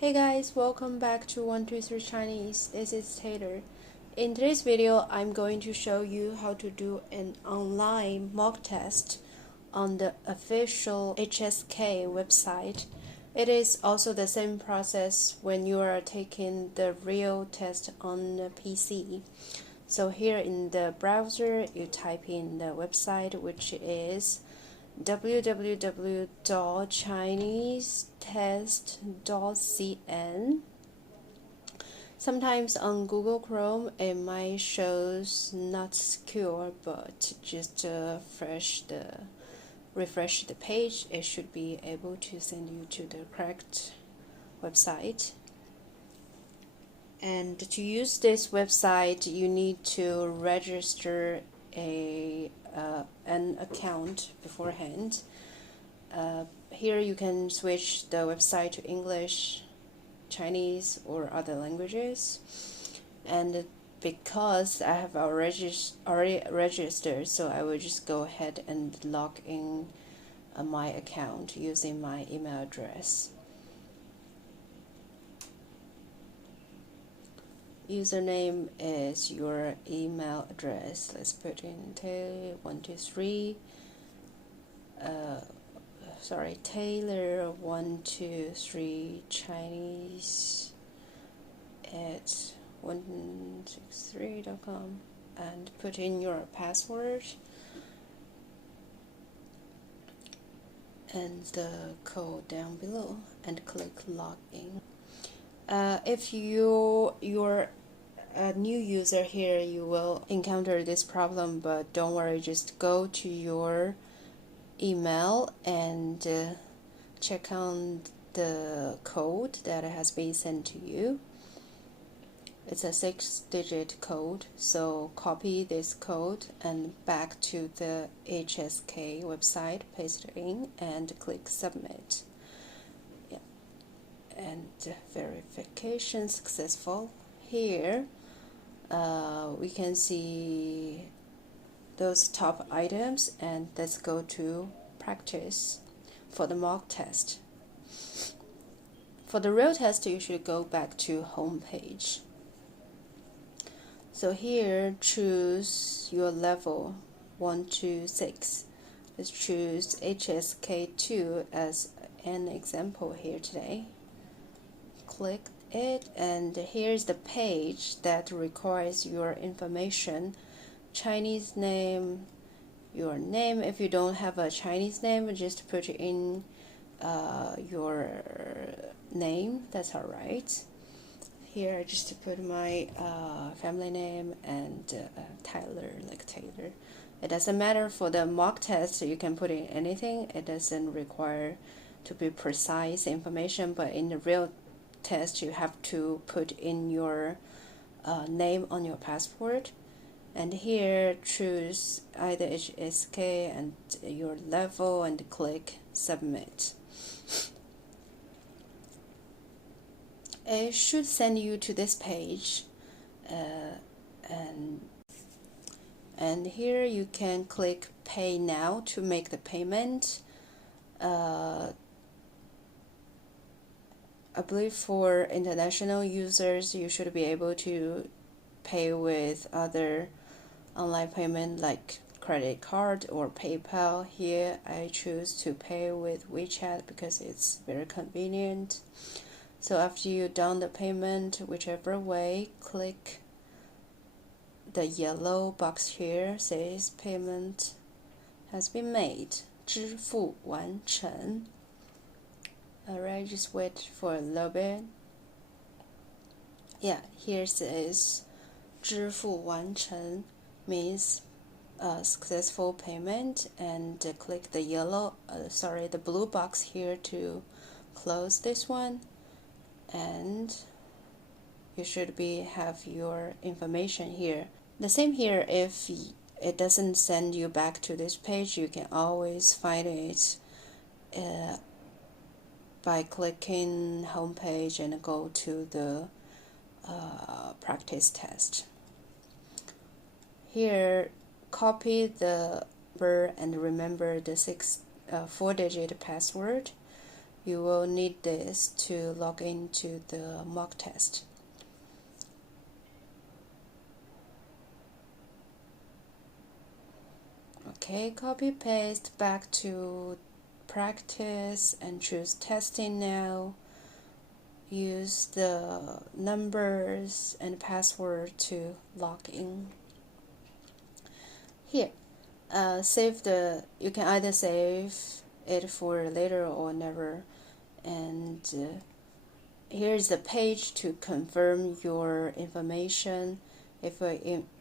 Hey guys, welcome back to 123 Chinese. This is Taylor. In today's video, I'm going to show you how to do an online mock test on the official HSK website. It is also the same process when you are taking the real test on the PC. So here in the browser, you type in the website, which is www.chinesetest.cn. Sometimes on Google Chrome it might shows not secure, but just refresh the page, it should be able to send you to the correct website. And to use this website, you need to register an account beforehand. Here you can switch the website to English, Chinese, or other languages. And because I have already registered, so I will just go ahead and log in my account using my email address. Username is your email address. Let's put in Taylor123 Taylor123 Chinese at 163.com and put in your password and the code down below and click login. If you're a new user here, you will encounter this problem, but don't worry, just go to your email and check on the code that has been sent to you. It's a 6-digit code, so copy this code and back to the HSK website, paste it in and click submit. And verification successful. Here we can see those top items, and let's go to practice for the mock test. For the real test, you should go back to home page. So here choose your level 1 to 6. Let's choose HSK2 as an example here today. Click it, and here's the page that requires your information: Chinese name, your name. If you don't have a Chinese name, just put in your name, that's alright. Here I just put my family name and Tyler, like Taylor. It doesn't matter for the mock test, you can put in anything. It doesn't require to be precise information, but in the real test you have to put in your name on your passport. And here choose either HSK and your level and click submit. It should send you to this page, and here you can click pay now to make the payment. I believe for international users, you should be able to pay with other online payment like credit card or PayPal. Here I choose to pay with WeChat because it's very convenient. So after you've done the payment, whichever way, click the yellow box here, says payment has been made, 支付完成. Alright, just wait for a little bit. Yeah, here says 支付完成 means successful payment, and click the the blue box here to close this one, and you should have your information here. The same here, if it doesn't send you back to this page, you can always find it by clicking home page and go to the practice test. Here, copy the number and remember the 4-digit password. You will need this to log into the mock test. Okay, copy paste back to practice and choose testing now. Use the numbers and password to log in. Here, you can either save it for later or never. And here's the page to confirm your information. If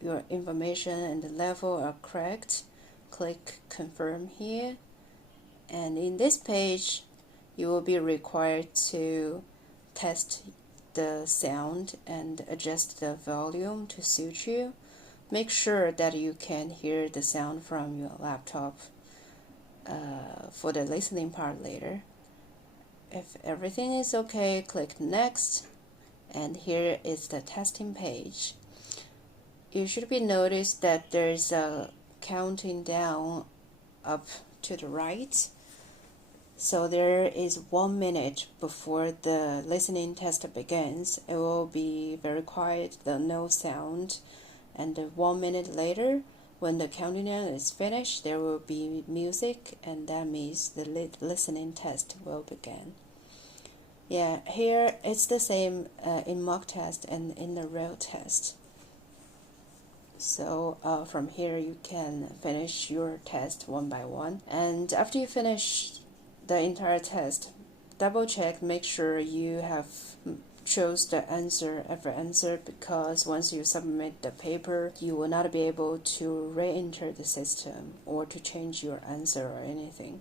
your information and the level are correct, click confirm here. And in this page, you will be required to test the sound and adjust the volume to suit you. Make sure that you can hear the sound from your laptop for the listening part later. If everything is okay, click next, and here is the testing page. You should be noticed that there's a counting down up to the right. So there is 1 minute before the listening test begins. It will be very quiet, no sound. And 1 minute later, when the countdown is finished, there will be music, and that means the listening test will begin. Yeah, here it's the same in mock test and in the real test. So from here you can finish your test one by one. And after you finish the entire test, double check, make sure you have chose the every answer, because once you submit the paper, you will not be able to re-enter the system or to change your answer or anything.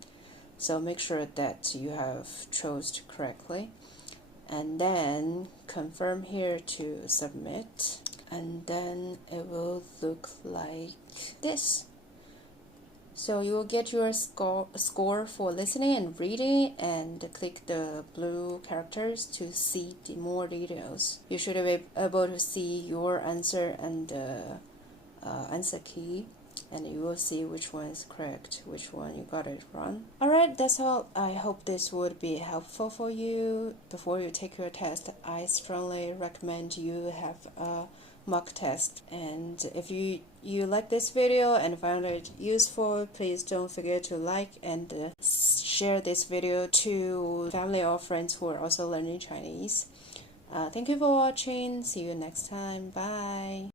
So make sure that you have chose correctly, and then confirm here to submit, and then it will look like this. So you will get your score for listening and reading, and click the blue characters to see more details. You should be able to see your answer and the answer key, and you will see which one is correct, which one you got it wrong. Alright, that's all. I hope this would be helpful for you. Before you take your test, I strongly recommend you have a mock test. And if you like this video and found it useful, please don't forget to like and share this video to family or friends who are also learning Chinese. Thank you for watching. See you next time. Bye.